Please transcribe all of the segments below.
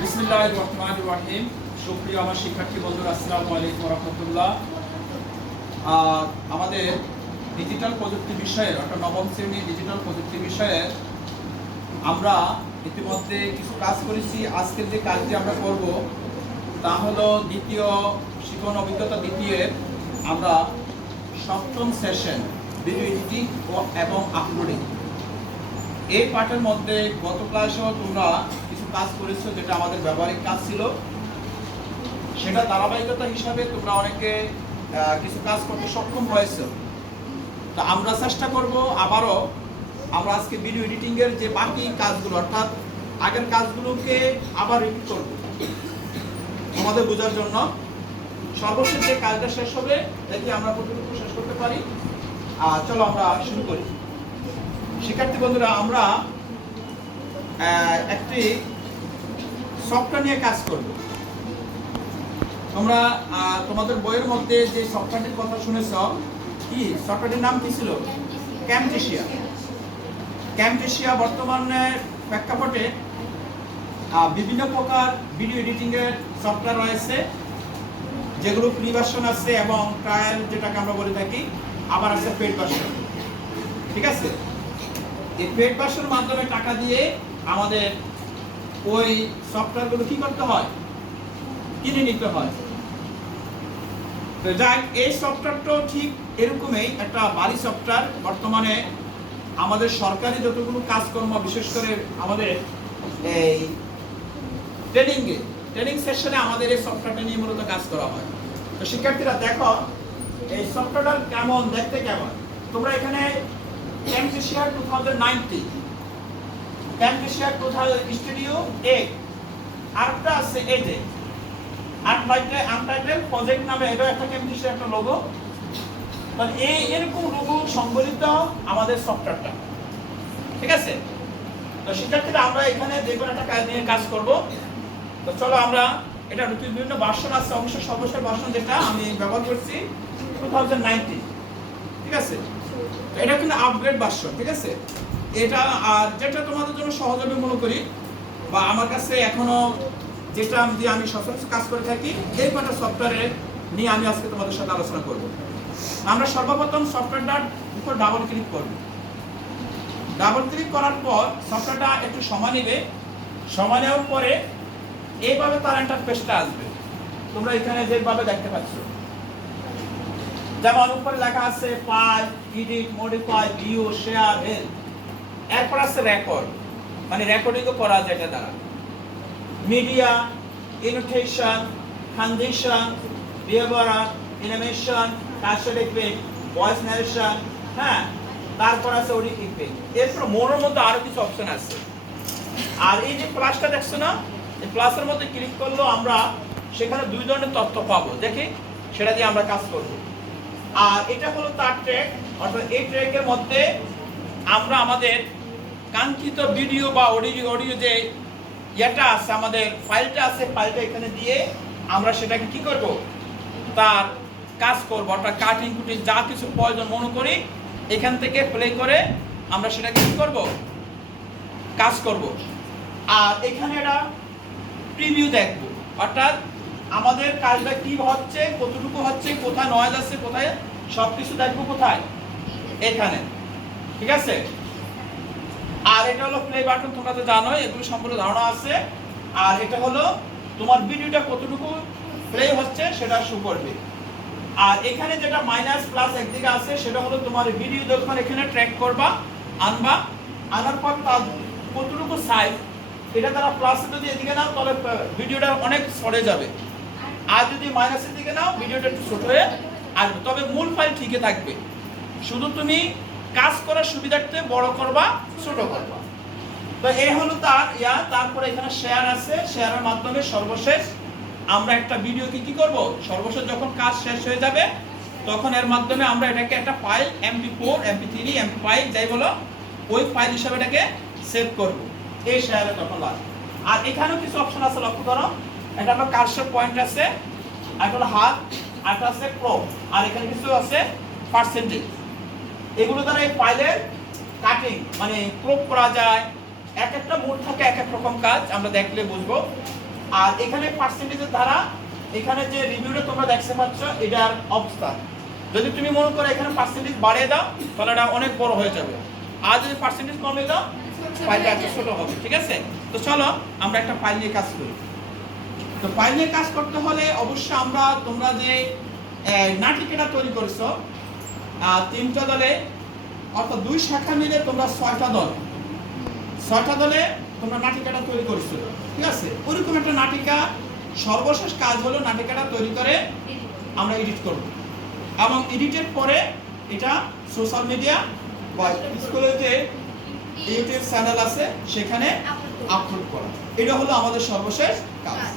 বিসমিল্লাহ রহমান রাহিম। সুপ্রিয় আমার শিক্ষার্থী বন্ধুরা, আসসালামু আলাইকুম রহমতুল্লাহ। আমাদের ডিজিটাল প্রযুক্তি বিষয়ের নবম শ্রেণি ডিজিটাল প্রযুক্তি আমরা ইতিমধ্যে কিছু কাজ করেছি। আজকের যে কাজটি আমরা করব, তা হলো দ্বিতীয় শিখন অভিজ্ঞতা দ্বিতীয় আমরা সপ্তম সেশন ভিডিও এডিটিং এবং আপলোডিং এই পাঠের মধ্যে গত ক্লাসেও তোমরা কাজ করেছ, যেটা আমাদের ব্যবহারিক কাজ ছিল, সেটা ধারাবাহিকতা হিসাবে তোমরা অনেকে কিছু কাজ করতে সক্ষম হয়েছে। তা আমরা চেষ্টা করব আবারও, আমরা আজকে ভিডিও এডিটিং এর যে বাকি কাজগুলো, অর্থাৎ আগের কাজগুলোকে আবার রিপিট করব। তোমাদের বোঝার জন্য সর্বশেষ যে কাজটা শেষ হবে, দেখি আমরা কতটুকু শেষ করতে পারি। আর চলো আমরা শুরু করি। শিক্ষার্থী বন্ধুরা, আমরা একটি সফটওয়্যার নিয়ে কাজ করবে। তোমরা তোমাদের বইয়ের মধ্যে যে সফটওয়্যারটির কথা শুনেছ, কি? সফটওয়্যারটির নাম কি ছিল? ক্যামটেশিয়া ক্যামটেশিয়া বর্তমানে প্রেক্ষাপটে বিভিন্ন প্রকার ভিডিও এডিটিং এর সফটওয়্যার রয়েছে, যেগুলো ফ্রি ভার্সন আছে এবং ট্রায়াল যেটাকে আমরা বলে থাকি, আবার আছে পেড ভার্সন ঠিক আছে? এই পেড ভার্সনের মাধ্যমে টাকা দিয়ে আমাদের ওই সফটওয়্যারগুলো কি করতে হয়? কিনে নিতে হয়। তো যাক, এই সফটওয়্যারটাও ঠিক এরকমই একটা সফটওয়্যার বর্তমানে আমাদের সরকারি যতগুলো কাজকর্ম, বিশেষ করে আমাদের এই ট্রেনিংয়ে ট্রেনিং সেশনে আমাদের এই সফটওয়্যারটা নিয়ে মূলত কাজ করা হয়। তো শিক্ষার্থীরা, দেখো, এই সফটওয়্যারটা কেমন, দেখতে কেমন? তোমরা এখানে Camtasia two thousand ninety Camtasia thousand studio eight আরেকটা আছে এই যে আনটাইটেল আনটাইটেল প্রজেক্ট নামে এটা একটা ক্যাম্পেশিয়ার একটা লোগো মানে এই এরকম লোগো সংবলিত আমাদের সফটওয়্যারটা ঠিক আছে? তো শিক্ষার্থীরা, আমরা এখানে কোনো একটা কাজ নিয়ে কাজ করব। তো চলো আমরা, এটা বিভিন্ন ভার্সন আছে, অবশ্য সর্বশেষ ভার্সন যেটা আমি ব্যবহার করছি টু থাউজেন্ড ঠিক আছে? এটা কিন্তু আপগ্রেড ভার্সন ঠিক আছে? এটা আর যেটা তোমাদের জন্য সহজ হবে মনে করি বা আমার কাছে এখনও যেটা আমি দিয়ে আমি সচরাচর কাজ করে থাকি, এই কটা সফটওয়্যারের নিয়ে আমি আজকে তোমাদের সাথে আলোচনা করব। আমরা সর্বপ্রথম সফটওয়্যারটার উপর ডাবল ক্লিক করব। ডাবল ক্লিক করার পর সফটওয়্যারটা একটু সময় নেবে। সময় নেওয়ার পরে এইভাবে তার ইন্টারফেসটা আসবে। তোমরা এখানে যেভাবে দেখতে পাচ্ছ। যেমন উপরে লেখা আছে file edit modify view share help এরপর আছে রেকর্ড মানে রেকর্ডিংও করা যায় এটা দ্বারা। Media annotation transition behaviour animation cursor effect voice narration হ্যাঁ? তারপর আছে অডিও ইফেক্ট এরপর মোড়ের মধ্যে আরও কিছু অপশন আছে। আর এই যে প্লাসটা দেখছ না? এই প্লাসের মধ্যে ক্লিক করলেও আমরা সেখানে দুই ধরনের তথ্য পাবো। দেখি, সেটা দিয়ে আমরা কাজ করব। আর এটা হলো তার ট্র্যাক অর্থাৎ এই ট্র্যাকের মধ্যে আমরা আমাদের কাঙ্ক্ষিত ভিডিও বা অডিও অডিও যে ইয়েটা আছে, আমাদের ফাইলটা আছে, ফাইলটা এখানে দিয়ে আমরা সেটাকে কি করব? তার কাজ করব, অর্থাৎ কাটিং কুটিং যা কিছু প্রয়োজন মনে করি, এখান থেকে প্লে করে আমরা সেটাকে কি করব? কাজ করব। আর এখানে এটা প্রিভিউ দেখব, অর্থাৎ আমাদের কাজটা কি হচ্ছে, কতটুকু হচ্ছে, কোথায় নয়েজ আছে কোথায় সব কিছু দেখব কোথায়? এখানে। ঠিক আছে? আর এটা হলো প্লে বাটন তোমরা তো জানো এগুলো সম্পূর্ণ ধারণা আছে। আর এটা হলো তোমার ভিডিওটা কতটুকু প্লে হচ্ছে সেটা শো করবে। আর এখানে যেটা মাইনাস প্লাস একদিকে আছে, সেটা হলো তোমার ভিডিও যখন এখানে ট্র্যাক করবা, আনবা, আনার পর তার কতটুকু সাইজ এটা তারা প্লাস যদি এদিকে নাও, তাহলে ভিডিওটা অনেক সরে যাবে। আর যদি মাইনাসের দিকে নাও ভিডিওটা একটু ছোট হয়ে আসবে। তবে মূল ফাইল ঠিকই থাকবে। শুধু তুমি কাজ করার সুবিধার্থে বড় করবা, ছোট করবা। তো এই হলো তার ইয়া, তারপরে এখানে শেয়ার আছে। শেয়ারের মাধ্যমে সর্বশেষ আমরা একটা ভিডিও কি কি করব? সর্বশেষ যখন কাজ শেষ হয়ে যাবে, তখন এর মাধ্যমে আমরা এটাকে একটা file MP four MP three MP five যাই বলো, ওই ফাইল হিসাবে এটাকে সেভ করব। এই শেয়ারে তখন লাগবে। আর এখানেও কিছু অপশন আছে, লক্ষ্য করো। এটা হলো কার্সর পয়েন্ট আছে, আর হলো হাত, আর আছে ক্রপ আর এখানে কিছু আছে পার্সেন্টেজ এগুলো দ্বারা এই ফাইলের কাটিং মানে ক্রপ করা যায়। এক একটা মোড থাকে, এক এক রকম কাজ আমরা দেখলে বুঝব। আর এখানে পার্সেন্টেজের দ্বারা এখানে যে রিভিউটা তোমরা দেখতে পাচ্ছ, এটার অবস্থা। যদি তুমি মনে করো এখানে পার্সেন্টেজ বাড়িয়ে দাও, তাহলে এটা অনেক বড় হয়ে যাবে। আর যদি পার্সেন্টেজ কমে দাও ফাইলটা এত ছোট হবে, ঠিক আছে? তো চলো, আমরা একটা ফাইল নিয়ে কাজ করি। তো ফাইল নিয়ে কাজ করতে হলে অবশ্যই আমরা তোমরা যে নাটিকাটা তৈরি করেছ তিনটা দলে, অর্থাৎ দুই শাখা মিলে তোমরা ছয়টা দল। ছয়টা দলে তোমরা নাটিকাটা তৈরি করছ, ঠিক আছে? ওইরকম একটা নাটিকা, সর্বশেষ কাজ হলো নাটিকাটা তৈরি করে আমরা এডিট করব। এবং এডিটের পরে এটা সোশ্যাল মিডিয়া বা স্কুলের যে ইউটিউব চ্যানেল আছে, সেখানে আপলোড করা। এটা হলো আমাদের সর্বশেষ কাজ।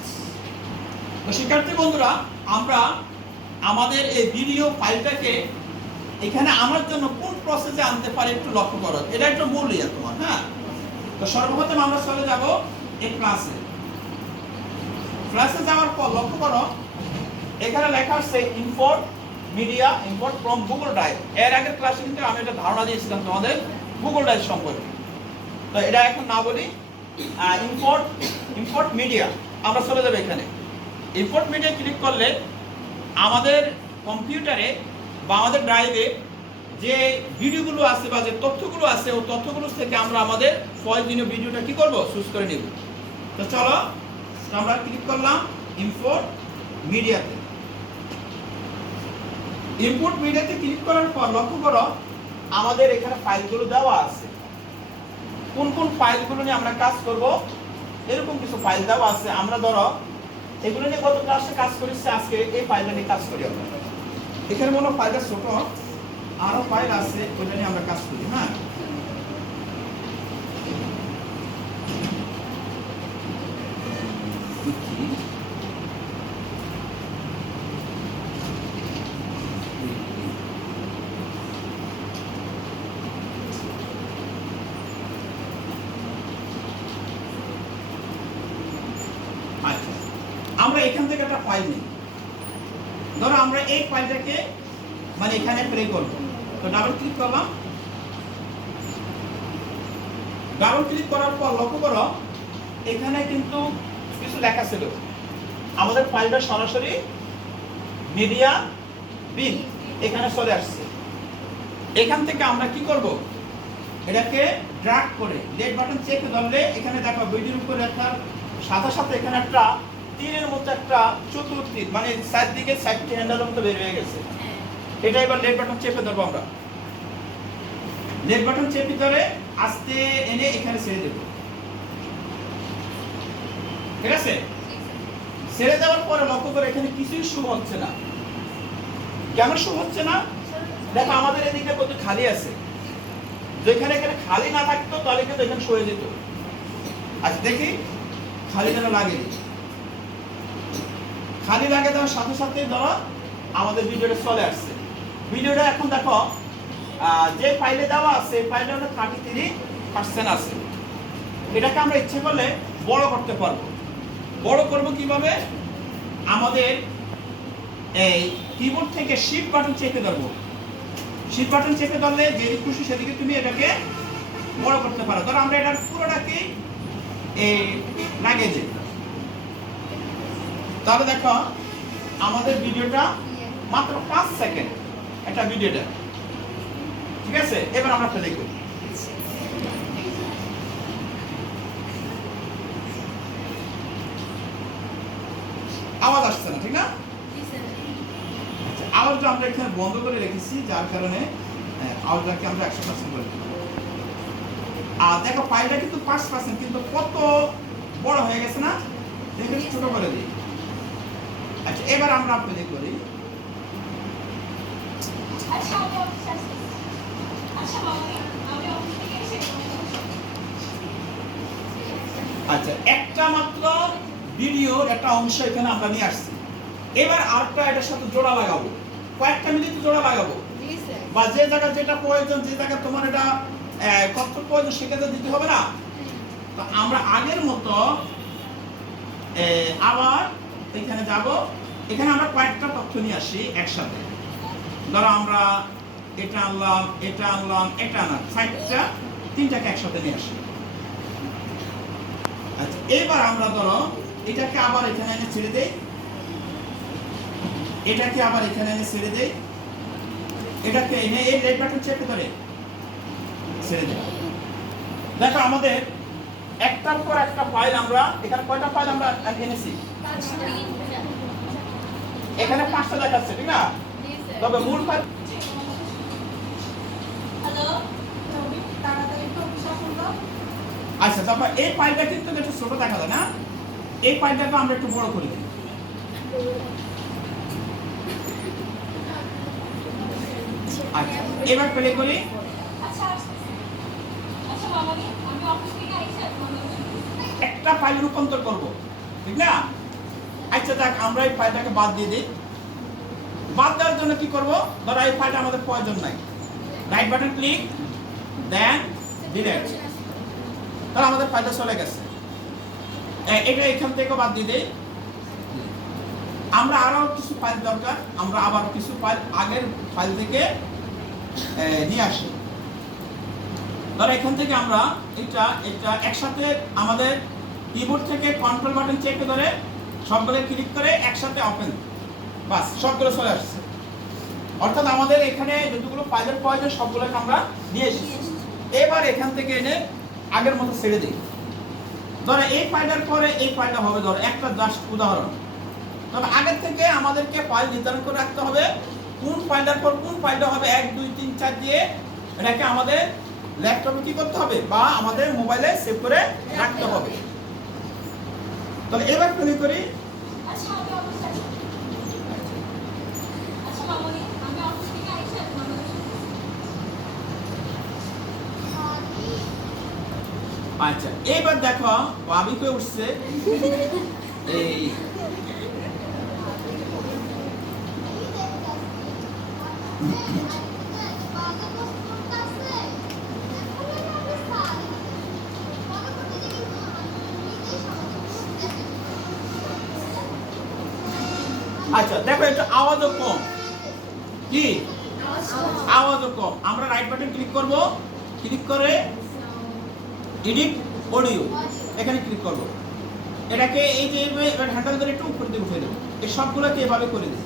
তো শিক্ষার্থী বন্ধুরা, আমরা আমাদের এই ভিডিও ফাইলটাকে এখানে আমার জন্য কোন প্রসেসে আনতে পারে একটু লক্ষ্য করো। এটা একটা মূল ইয়া তোমার হ্যাঁ? তো সর্বপ্রথম আমরা চলে যাব এই ক্লাসে ক্লাসে যাওয়ার পর লক্ষ্য করো, এখানে লেখা আছে import media import from Google Drive এর আগের ক্লাসে কিন্তু আমি একটা ধারণা দিয়েছিলাম তোমাদের গুগল ড্রাইভ সম্পর্কে। তো এটা এখন না বলি ইম্পোর্ট ইম্পোর্ট মিডিয়া আমরা চলে যাব এখানে। ইম্পোর্ট মিডিয়া ক্লিক করলে আমাদের কম্পিউটারে বা আমাদের ড্রাইভে যে ভিডিওগুলো আছে বা যে তথ্যগুলো আছে, ওই তথ্যগুলো থেকে আমরা আমাদের প্রয়োজনীয় ভিডিওটা কি করব? চুজ করে নেব। তো চলো, আমরা ক্লিক করলাম ইম্পোর্ট মিডিয়াতে ইম্পোর্ট মিডিয়াতে ক্লিক করার পর লক্ষ্য করো, আমাদের এখানে ফাইলগুলো দেওয়া আছে। কোন কোন ফাইলগুলো নিয়ে আমরা কাজ করব? এরকম কিছু ফাইল দেওয়া আছে। আমরা ধরো, এগুলো নিয়ে গত ক্লাসে কাজ করেছি, আজকে এই ফাইলটা নিয়ে কাজ করি আমরা। এখানে মনে ফাইলটা ছোট, আরও ফাইল আছে, ওইটা নিয়ে আমরা কাজ করি হ্যাঁ? আচ্ছা আমরা এখান থেকে একটা ফাইল নিই। ধরো আমরা এই ফাইলটাকে মানে এখানে প্লে করব। তো ডাবল ক্লিক করলাম। ডাবল ক্লিক করার পর লক্ষ্য করো, এখানে কিন্তু কিছু লেখা ছিল। আমাদের ফাইলটা সরাসরি মিডিয়া বিন এখানে চলে আসছে। এখান থেকে আমরা কি করব? এটাকে ড্রাগ করে লেট বাটন চেপে ধরলে এখানে দেখো ভিডিওর উপরে একটা সাথে সাথে এখানে একটা তীরের মতো একটা চতুর্থী মানে সাইড দিকে সাইডটি হ্যান্ডেলের মতো বের হয়ে গেছে। এটা এবার লেট বাটন চেপে ধরবো আমরা। লেট বাটন চেপে ধরে আস্তে এনে এখানে ছেড়ে দেবো। ঠিক আছে? ছেড়ে দেওয়ার পরে লক্ষ্য করে এখানে কিছুই শুভ হচ্ছে না। কেন শুভ হচ্ছে না? দেখো আমাদের এদিকে কত খালি আছে। যেখানে এখানে খালি না থাকতো তাহলে কিন্তু এখানে সরে যেত। আচ্ছা দেখি। খালি যেন লাগে খালি লাগে দেওয়ার সাথে সাথে ধরো, আমাদের ভিডিওটা চলে আসছে। ভিডিওটা এখন দেখো যে ফাইলে দেওয়া আছে ফাইলে হলো থার্টি থ্রি পার্সেন্ট আছে। এটাকে আমরা ইচ্ছে করলে বড় করতে পারব। বড় করব কীভাবে? আমাদের এই কিবোর্ড থেকে শিফট বাটন চেপে ধরবো। শিফট বাটন চেপে ধরলে যেদিকে খুশি সেদিকে তুমি এটাকে বড় করতে পারো। ধরো আমরা এটার পুরোটাকে এই লাগিয়ে তাহলে দেখো আমাদের ভিডিওটা মাত্র পাঁচ সেকেন্ড একটা ভিডিওটা ঠিক আছে? এবার আমরা প্লে করি আওয়াজ আসছে না ঠিক না? আচ্ছা, আওয়াজটা আমরা এখানে বন্ধ করে রেখেছি যার কারণে হ্যাঁ, আওয়াজটাকে আমরা একশো পার্সেন্ট করে। আর দেখো ফাইলটা কিন্তু পাঁচ পার্সেন্ট কিন্তু কত বড় হয়ে গেছে না? দেখে ছোট করে দিই। আচ্ছা এবার আমরা প্লে করি আচ্ছা আচ্ছা আচ্ছা একটা মাত্র ভিডিওর একটা অংশ এখানে আমরা নিয়ে আসছি। এবার আরেকটা এটার সাথে জোড়া লাগাবো। কয়েকটা মিলিয়ে তো জোড়া লাগাবো। বা যে জায়গা যেটা প্রয়োজন যে জায়গা তোমার এটা কত প্রয়োজন সেটাতে দিতে হবে না? তো আমরা আগের মতো এ, এখানে যাব। এখানে আমরা কয়েকটা তথ্য নিয়ে আসি একসাথে। ধরো আমরা এটা আনলাম এটা আনলাম এটা আনলাম সাইডটা তিনটাকে একসাথে নিয়ে আসি। আচ্ছা এবার আমরা ধরো এটাকে আবার এখানে এনে ছেড়ে দেই। এটাকে আবার এখানে এনে ছেড়ে দেই। এটাকে এনে এই রেড বাটন চেক করে। ছেড়ে দেই দেখো আমাদের একটার পর একটা ফাইল আমরা, এখানে কয়টা ফাইল আমরা এনেছি? এখানে পাঁচটা দেখাচ্ছে ঠিক না? তবে মূল ফাইল আচ্ছা তারপর এই ফাইলটা কিন্তু একটু ছোট দেখা যায় না? এই ফাইলটাকে আমরা একটু বড় করে দিই। আচ্ছা এবার প্লে করি। আচ্ছা আচ্ছা একটা ফাইল রূপান্তর করব ঠিক না? আচ্ছা দেখ, আমরা এই ফাইলটাকে বাদ দিয়ে দিই। বাদ দেওয়ার জন্য কি করব? ধরো এই ফাইলটা আমাদের প্রয়োজন নাই। রাইট বাটন ক্লিক দেন ডিলেট তাহলে আমাদের ফাইলটা চলে গেছে। এটা এখান থেকে বাদ দিয়ে দিই। আমরা আরও কিছু ফাইল দরকার। আমরা আবার কিছু ফাইল আগের ফাইল থেকে নিয়ে আসি। ধরো এখান থেকে আমরা এটা এটা একসাথে আমাদের কিবোর্ড থেকে কন্ট্রোল বাটন চেক করে সবগুলো ক্লিক করে একসাথে ওপেন বাস সবগুলো চলে আসছে। অর্থাৎ আমাদের এখানে যতগুলো ফাইলের প্রয়োজন সবগুলোকে আমরা নিয়ে এসেছি। এবার এখান থেকে এনে আগের মতো ছেড়ে দিই। ধরো এই ফাইলের পরে এই ফাইলটা হবে। ধরো একটা জাস্ট উদাহরণ। তবে আগের থেকে আমাদেরকে ফাইল নির্ধারণ করে রাখতে হবে। কোন ফাইলটার পর কোন ফাইলটা হবে এক দুই তিন চার দিয়ে এটাকে আমাদের ল্যাপটপে কি করতে হবে? বা আমাদের মোবাইলে সেভ করে রাখতে হবে। তাহলে এবার প্লে করি। আচ্ছা আমি আমি এবার দেখো ভাবি কে উঠছে? এই দেখো একটু আওয়াজও কম। কি? আওয়াজও কম। আমরা রাইট বাটন ক্লিক করব। ক্লিক করে এডিট অডিও এখানে ক্লিক করব। এটাকে এই যে হ্যান্ডেল করে একটু উপর দিকে উঠে দেবো। এই সবগুলোকে এভাবে করে দিই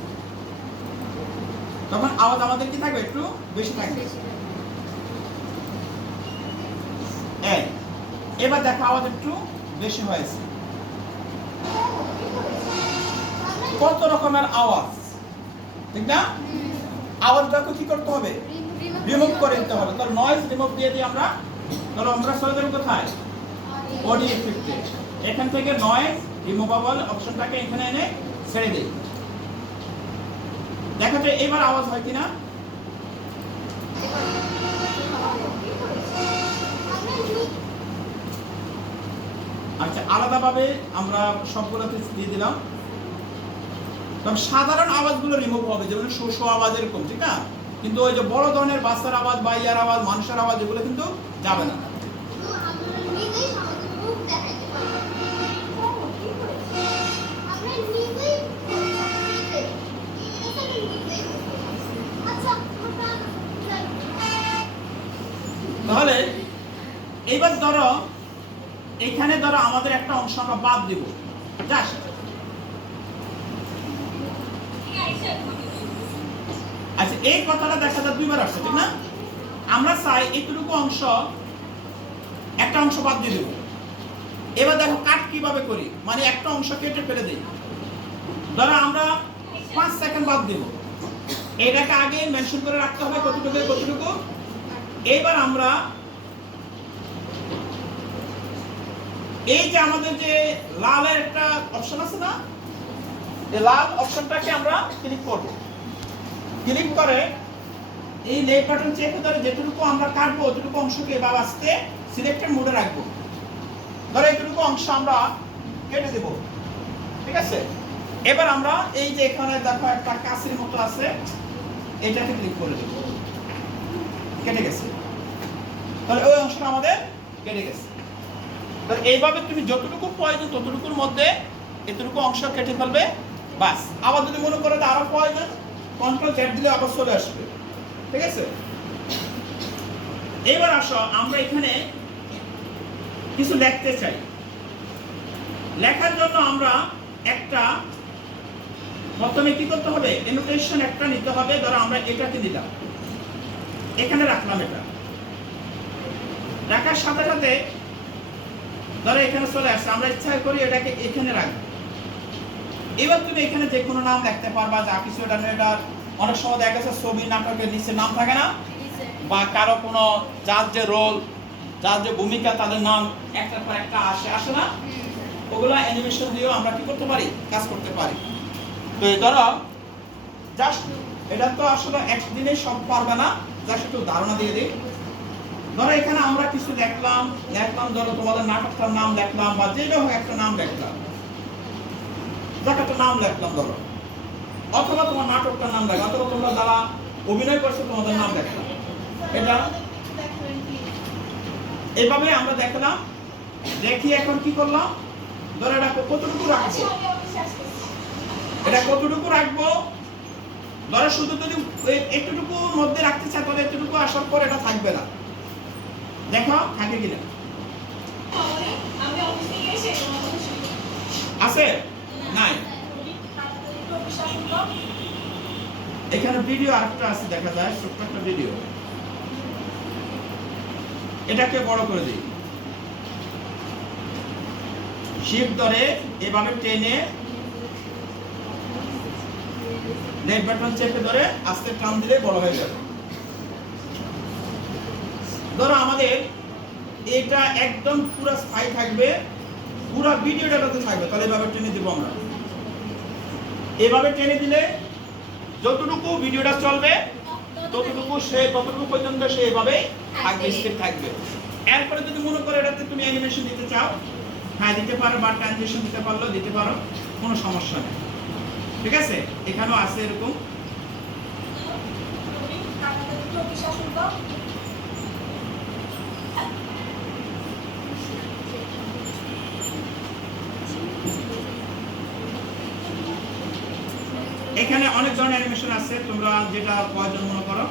তখন আওয়াজ আমাদের কি থাকবে? একটু বেশি থাকবে। এবার দেখো আওয়াজ একটু বেশি হয়েছে। কত রকমের আওয়াজ? ঠিক না? আওয়াজটাকে কি করতে হবে? রিমুভ করে দিতে হবে। তাহলে নয়েজ রিমুভ দিয়ে দিই আমরা। তাহলে আমরা চলে যাব কোথায়? অডিও ইফেক্টে এখান থেকে নয়েজ রিমুভেবল অপশনটাকে এখানে এনে ছেড়ে দিই। দেখা যায় এবার আওয়াজ হয় কিনা? আচ্ছা আলাদাভাবে আমরা সবগুলোকে দিয়ে দিলাম। তবে সাধারণ আওয়াজগুলো রিমুভ হবে, যেমন শো শো আওয়াজ এরকম, ঠিক না? কিন্তু ওই যে বড় ধরনের বাচ্চার আওয়াজ বা ইয়ার আওয়াজ, মানুষের আওয়াজ, এগুলো কিন্তু যাবে না। তাহলে, এইবার ধরো এখানে ধরো আমাদের একটা অংশ আমরা বাদ দিব জাস্ট ঠিক আছে আচ্ছা এই কথাটা দেখা যায় দুইবার আসছে, ঠিক না? আমরা চাই এইটুকু অংশ, একটা অংশ বাদ দিয়ে দেবো। এবার দেখো কাট কীভাবে করি? মানে একটা অংশ কেটে ফেলে দিই। ধরো আমরা পাঁচ সেকেন্ড বাদ দেব। এটাকে আগে মেনশন করে রাখতে হবে কতটুকু কতটুকু? এবার আমরা এই যে আমাদের যে লালের একটা অপশন আছে না? লাল অপশনটাকে আমরা ক্লিক করব। ক্লিক করে, এই লেফট বাটন চেক করে যেটুকু আমরা কাটবো, ওটুকু অংশকে বা আস্তে সিলেক্টেড মোডে রাখব। ধরো এইটুকু অংশ আমরা কেটে দেব। ঠিক আছে? এবার আমরা এই যে এখানে দেখো একটা কাছের মতো আছে, এটাকে ক্লিক করে দেব। কেটে গেছে। তাহলে ওই অংশটা আমাদের কেটে গেছে। তাহলে এইভাবে তুমি যতটুকু প্রয়োজন ততটুকুর মধ্যে এতটুকু অংশ কেটে ফেলবে, বাস। আবার যদি মনে করো আরও প্রয়োজন কন্ট্রোল চ্যাট দিলে আবার চলে আসবে। ঠিক আছে? এবার আসো, আমরা এখানে কিছু লিখতে চাই। লেখার জন্য আমরা একটা প্রথমে কি করতে হবে? এনোটেশন একটা নিতে হবে। ধরো আমরা এটাকে দিলাম এখানে রাখলাম এটা। রাখার সাথে সাথে ধরো এখানে চলে আসছে। আমরা ইচ্ছা করি এটাকে এখানে রাখব। এবার তুমি এখানে যে কোনো নাম লিখতে পারবা, যা কিছু এটা এটা অনেক সময় দেখা গেছে ছবি নাটকের নিচে নাম থাকে না? বা কারও কোনো যার যে রোল যার যে ভূমিকা, তাদের নাম একটার পর একটা আসে আসে না? ওগুলো অ্যানিমেশন দিয়েও আমরা কি করতে পারি? কাজ করতে পারি। তো ধরো জাস্ট এটা তো আসলে একদিনে সব পারবে না। জাস্ট একটু ধারণা দিয়ে দিই। ধরো এখানে আমরা কিছু দেখলাম দেখলাম ধরো তোমাদের নাটকটার নাম দেখলাম বা যেটা হোক একটা নাম দেখলাম। একটা নাম দেখলাম ধরো। অথবা তোমার নাটকটার নাম দেখলাম অথবা তোমরা যারা অভিনয় করছ তোমাদের নাম দেখলাম এটা? এভাবে আমরা দেখলাম দেখি এখন কি করলাম। ধরো এটা কতটুকু রাখব? এটা কতটুকু রাখব? ধরো শুধু যদি একটুটুকু মধ্যে রাখতে চাই তাহলে একটুটুকু আসার পর এটা থাকবে না। দেখো থাকে কিনা? আছে? নাই। এখানে ভিডিও আরেকটা আছে, দেখা যায়, ছোট্ট একটা ভিডিও এটাকে বড় করে দিই। শিপ ধরে এভাবে টেনে, নেট বাটন চেপে ধরে, আস্তে টান দিলে বড় হয়ে যাবে। ধরো আমাদের এটা একদম পুরো স্থায়ী থাকবে, পুরো ভিডিওটা থাকবে, তাহলে এভাবে টেনে দিব আমরা। এভাবে টেনে দিলে যতটুকু ভিডিওটা চলবে ততটুকু সে ততটুকু পর্যন্ত সে এভাবেই থাকবে স্থির থাকবে। এরপরে যদি মনে করো এটাতে তুমি অ্যানিমেশন দিতে চাও হ্যাঁ দিতে পারো বা ট্রানজেকশন দিতে পারল দিতে পারো কোনো সমস্যা নেই। ঠিক আছে? এখানেও আছে এরকম এখানে অনেক ধরনের অ্যানিমেশন আছে তোমরা যেটা প্রয়োজন মনে করো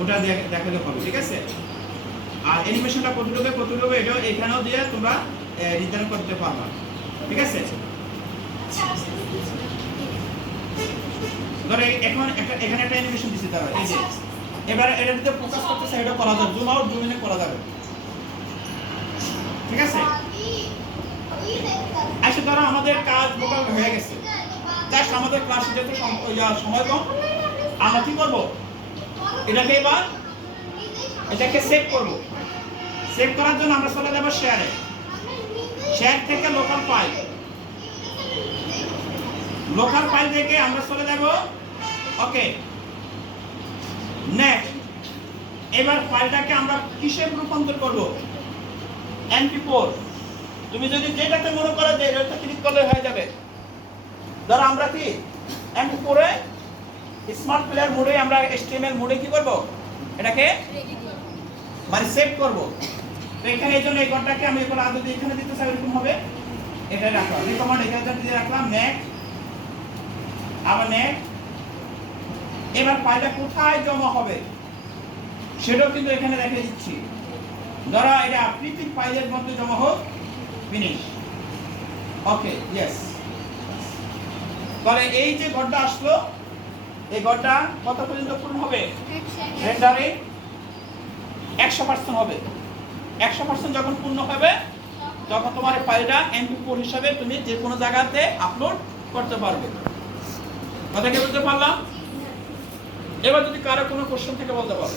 ওটা দেখ- দেখালে হবে ঠিক আছে? আর অ্যানিমেশনটা কতটুকু কতটুকু এটাও এখানেও দিয়ে তোমরা নির্ধারণ করতে পারবা ঠিক আছে? ধরো এখন একটা এখানে একটা অ্যানিমেশন দিছি তারা এই যে এবার এটা যদি ফোকাস করতে চাই এটা করা যাবে জুম আউট জুম ইন করা যাবে ঠিক আছে? আচ্ছা ধরো আমাদের কাজ মোটামুটি হয়ে গেছে। জাস্ট আমাদের ক্লাসে যেহেতু সম- সময় কম, আমরা কি করব? এটাকে এবার এটাকে সেভ করব। সেভ করার জন্য আমরা চলে যাব শেয়ারে শেয়ার থেকে লোকাল ফাইল লোকাল ফাইল থেকে আমরা চলে যাব ওকে নেক্সট এবার ফাইলটাকে আমরা কিসে রূপান্তর করব? এমপি ফোর তুমি যদি যেটাতে মনে করো যে এটা ক্লিক করলে হয়ে যাবে। ধরো আমরা কি এমপি করে স্মার্ট প্লেয়ার মোডে আমরা এসটিএমএল মোডে কি করব? এটাকে মানে সেভ করব। তো এখানে এই জন্য এই ঘরটাকে আমি এগুলো আদৌ এখানে দিতে চাই, এরকম হবে। এটা রাখলাম। রিকমান্ড এখানে দিয়ে রাখলাম নেক্সট আবার নেক্সট এবার ফাইলটা কোথায় জমা হবে? সেটাও কিন্তু এখানে রেখে দিচ্ছি। ধরো এটা পৃথিবী ফাইলের মধ্যে জমা হোক ফিনিশ ওকে ইয়েস তাহলে এই যে ঘরটা আসলো, এই ঘরটা কত পর্যন্ত পূর্ণ হবে? রেন্ডারিং একশো পার্সেন্ট হবে। একশো পার্সেন্ট যখন পূর্ণ হবে, তখন তোমার ফাইলটা এমপি ফোর হিসাবে তুমি যে কোনো জায়গাতে আপলোড করতে পারবে। কথা কি বলতে পারলাম? এবার যদি কারও কোনো কোশ্চেন থেকে বলতে পারো।